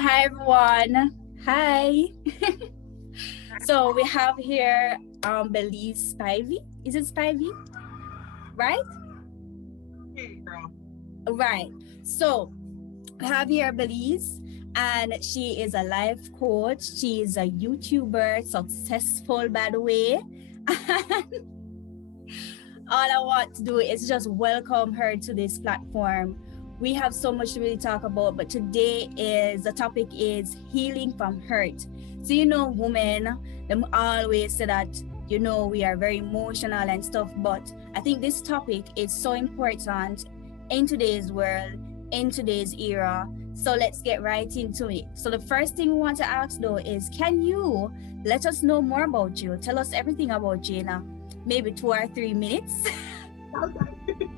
Hi everyone. Hi. So we have here Belize Spivey. Is it Spivey? Right? Hey, girl. Right. So we have here Belize, and she is a life coach. She is a YouTuber, successful by the way. All I want to do is just welcome her to this platform. We have so much to really talk about, but today is the topic is healing from hurt. So women, them always say that we are very emotional and stuff, but I think this topic is so important in today's world, in today's era. So let's get right into it. So the first thing we want to ask though is, can you let us know more about you? Tell us everything about Jana. Maybe 2 or 3 minutes. Okay.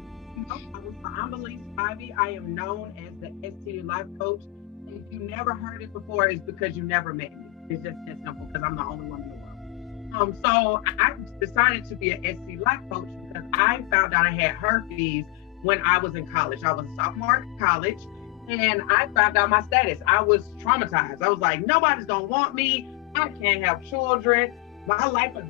I'm Belize Spivey. I am known as the STD life coach. And if you never heard it before, it's because you never met me. It's just that simple because I'm the only one in the world. So I decided to be an STD life coach because I found out I had herpes when I was in college. I was a sophomore in college and I found out my status. I was traumatized. I was like, nobody's gonna want me. I can't have children. My life of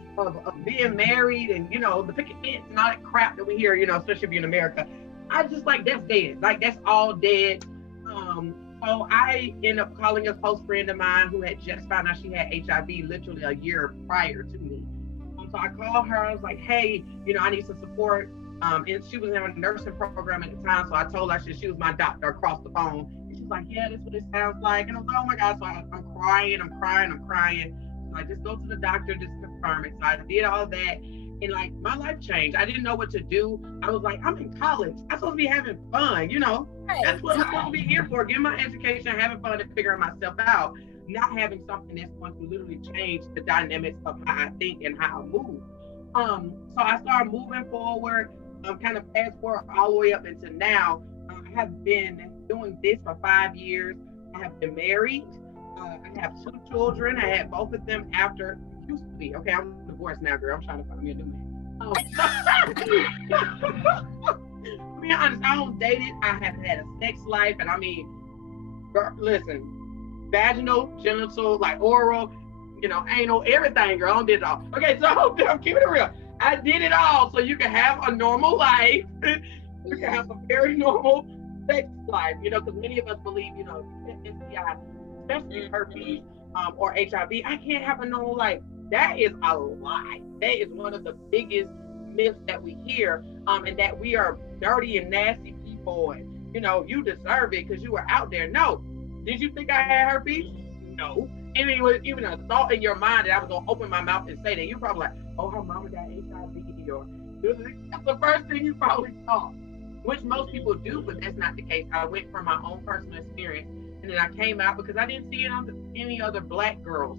being married and the picket fence and all that crap that we hear, especially if you're in America, I just like that's dead. Like that's all dead. So I ended up calling a close friend of mine who had just found out she had HIV literally a year prior to me. So I called her. I was like, hey, I need some support. And she was in a nursing program at the time, so I told her she was my doctor across the phone. And she's like, yeah, that's what it sounds like. And I was like, oh my God. So I'm crying. I just go to the doctor, just confirm it. So I did all that, and like my life changed. I didn't know what to do. I was like, I'm in college. I'm supposed to be having fun, Right. That's what I'm supposed to be here for, getting my education, having fun, and figuring myself out, not having something that's going to literally change the dynamics of how I think and how I move. So I started moving forward, kind of fast forward all the way up into now. I have been doing this for 5 years. I have been married. I have 2 children. I had both of them after used to be. Okay, I'm divorced now, girl. I'm trying to find me a new man. To be honest, I don't date it. I have had a sex life, and I mean, girl, listen, vaginal, genital, like oral, anal, everything, girl. I did it all. Okay, so I'm keeping it real. I did it all, so you can have a normal life. You can have a very normal sex life, because many of us believe, STI, especially herpes or HIV, I can't have a normal life. That is a lie. That is one of the biggest myths that we hear, and that we are dirty and nasty people, and you deserve it because you were out there. No. Did you think I had herpes? No. And it was even a thought in your mind that I was gonna open my mouth and say that, you're probably like, oh, her mama got HIV, or that's the first thing you probably thought, which most people do, but that's not the case. I went from my own personal experience, and then I came out because I didn't see it on any other Black girls.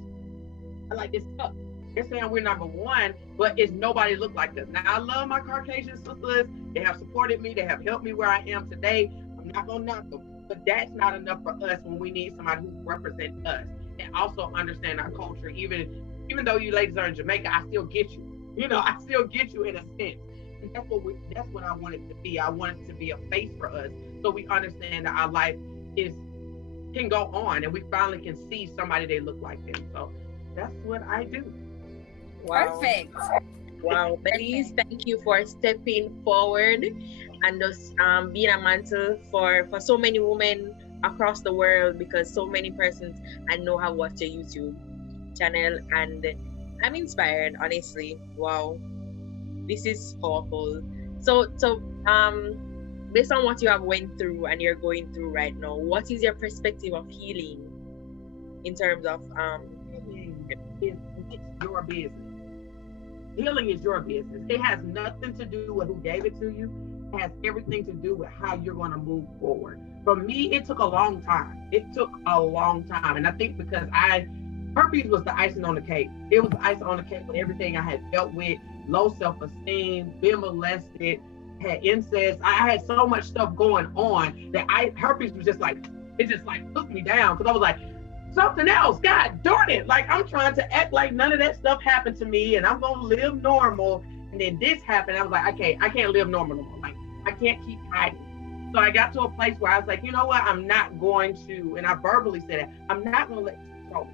I like this stuff. They're saying we're number one, but it's nobody look like us. Now I love my Caucasian sisters. They have supported me. They have helped me where I am today. I'm not gonna knock them, but that's not enough for us when we need somebody who represents us and also understand our culture. Even though you ladies are in Jamaica, I still get you. I still get you in a sense. And that's what I wanted to be. I wanted to be a face for us, so we understand that our life can go on, and we finally can see somebody they look like them. So that's what I do. Wow. Perfect. Wow, Belize, thank you for stepping forward and just being a mantle for so many women across the world, because so many persons I know have watched your YouTube channel, and I'm inspired, honestly. Wow, this is powerful. So based on what you have went through and you're going through right now, what is your perspective of healing in terms of it's your business. Healing is your business. It has nothing to do with who gave it to you. It has everything to do with how you're going to move forward. For me, it took a long time. And I think because herpes was the icing on the cake. It was the icing on the cake with everything I had dealt with: low self-esteem, being molested, had incest. I had so much stuff going on that herpes was just like, it just like took me down, because I was like, something else. God darn it. Like, I'm trying to act like none of that stuff happened to me and I'm going to live normal. And then this happened. I was like, I can't live normal no more. Like, I can't keep hiding. So I got to a place where I was like, you know what? I'm not going to, and I verbally said it, I'm not going to let this control me.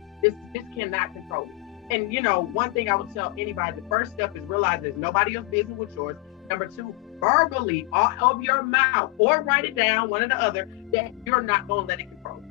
This cannot control me. And you know, one thing I would tell anybody, the first step is realize there's nobody else's business with yours. Number two, verbally out of your mouth or write it down, one or the other, that you're not going to let it control you.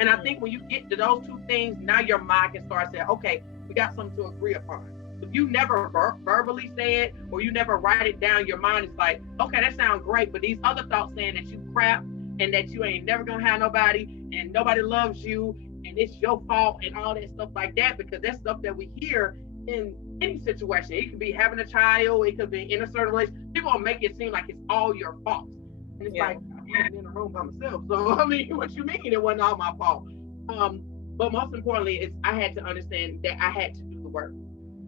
And I think when you get to those two things, now your mind can start saying, okay, we got something to agree upon. If you never verbally say it or you never write it down, your mind is like, okay, that sounds great, but these other thoughts saying that you crap and that you ain't never gonna have nobody and nobody loves you and it's your fault and all that stuff like that, because that's stuff that we hear in any situation. It could be having a child, it could be in a certain relationship. People will make it seem like it's all your fault. And it's like, I'm in a room by myself. So I mean, what you mean it wasn't all my fault? But most importantly, it's I had to understand that I had to do the work.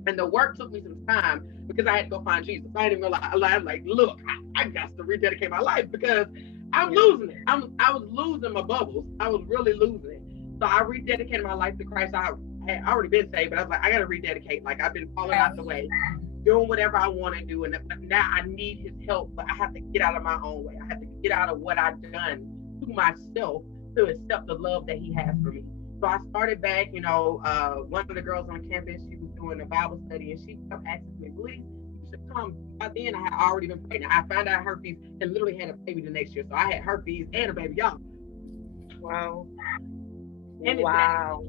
And the work took me some time because I had to go find Jesus. I didn't realize, I was like, look, I got to rededicate my life because I'm losing it. I was losing my bubbles. I was really losing it. So I rededicated my life to Christ. I had already been saved, but I was like, I got to rededicate. Like I've been falling out the way, doing whatever I want to do. And now I need his help, but I have to get out of my own way. I have to get out of what I've done to myself to accept the love that he has for me. So I started back, you know, one of the girls on campus, she was doing a Bible study and she kept asking me, Belize, you should come. By then I had already been pregnant. I found out herpes and literally had a baby the next year. So I had herpes and a baby, y'all. Wow. And wow.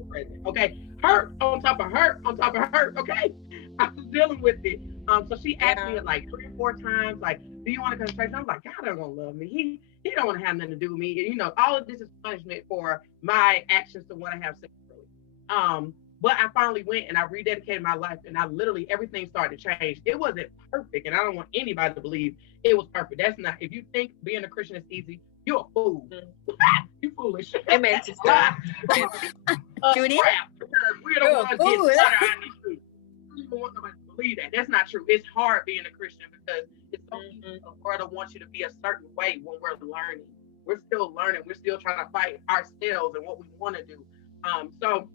Okay. Hurt on top of hurt on top of hurt. Okay. I was dealing with it. So she asked me like 3 or 4 times, like, do you want to come straight? I'm like, God don't gonna love me. He don't want to have nothing to do with me. You know, all of this is punishment for my actions to want to have sex. But I finally went and I rededicated my life, and I literally everything started to change. It wasn't perfect, and I don't want anybody to believe it was perfect. That's not. If you think being a Christian is easy, you're a fool. You foolish. Amen, sister. Judy, we're the ones getting started on these things. You don't want nobody to believe that. That's not true. It's hard being a Christian because it's so easy for the world to want you to be a certain way when we're learning. We're still learning. We're still trying to fight ourselves and what we want to do. So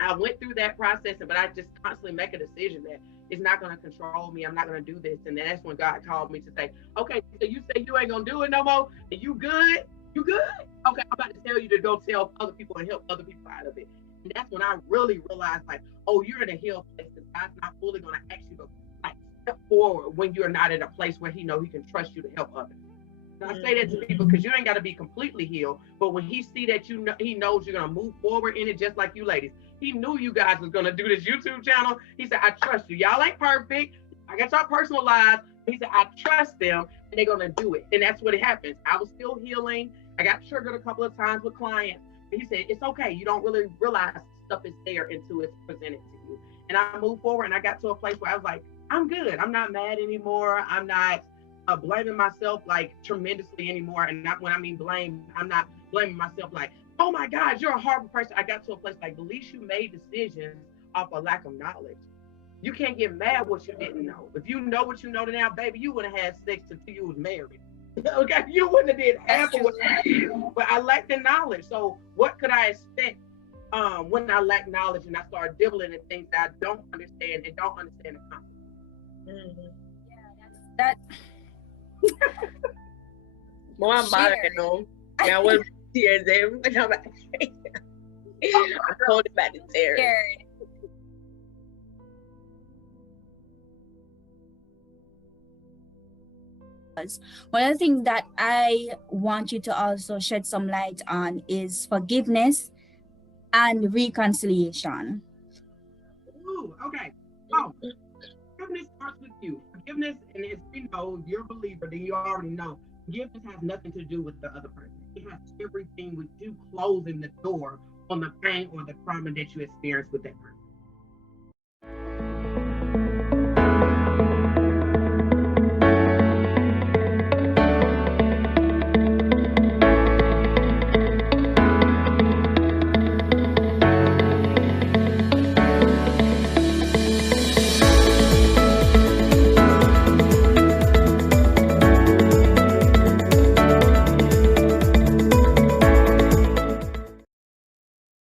I went through that process, but I just constantly make a decision that it's not going to control me. I'm not going to do this. And then that's when God called me to say, okay, so you say you ain't going to do it no more, and you good? You good? Okay, I'm about to tell you to go tell other people and help other people out of it. And that's when I really realized, like, oh, you're in a healed place, because God's not fully going to ask you to like step forward when you're not in a place where he knows he can trust you to help others. And I say that to people because you ain't got to be completely healed, but when he see that you know, he knows you're going to move forward in it, just like you ladies. He knew you guys was going to do this YouTube channel. He said, I trust you. Y'all ain't perfect. I got y'all personal lives. He said, I trust them, and they're going to do it. And that's what it happens. I was still healing. I got triggered a couple of times with clients. He said, it's okay. You don't really realize stuff is there until it's presented to you. And I moved forward, and I got to a place where I was like, I'm good. I'm not mad anymore. I'm not blaming myself like tremendously anymore. And not, when I mean blame, I'm not blaming myself like, oh my God, you're a horrible person. I got to a place like, at least you made decisions off a lack of knowledge. You can't get mad what you didn't know. If you know what you know now, baby, you would have had sex until you was married. Okay, you wouldn't have did half of what I did. But I lacked the knowledge. So what could I expect when I lack knowledge and I start dibbling in things that I don't understand and don't understand the consequences? Yeah, that. More I'm bothered, you know. Now what tears them and I'm like, I'm holding back the tears. One of the things that I want you to also shed some light on is forgiveness and reconciliation. Ooh, okay. Oh, forgiveness starts with you. Forgiveness, and if you know, if you're a believer, then you already know. Forgiveness has nothing to do with the other person. It has everything with you closing the door on the pain or the trauma that you experienced with that person.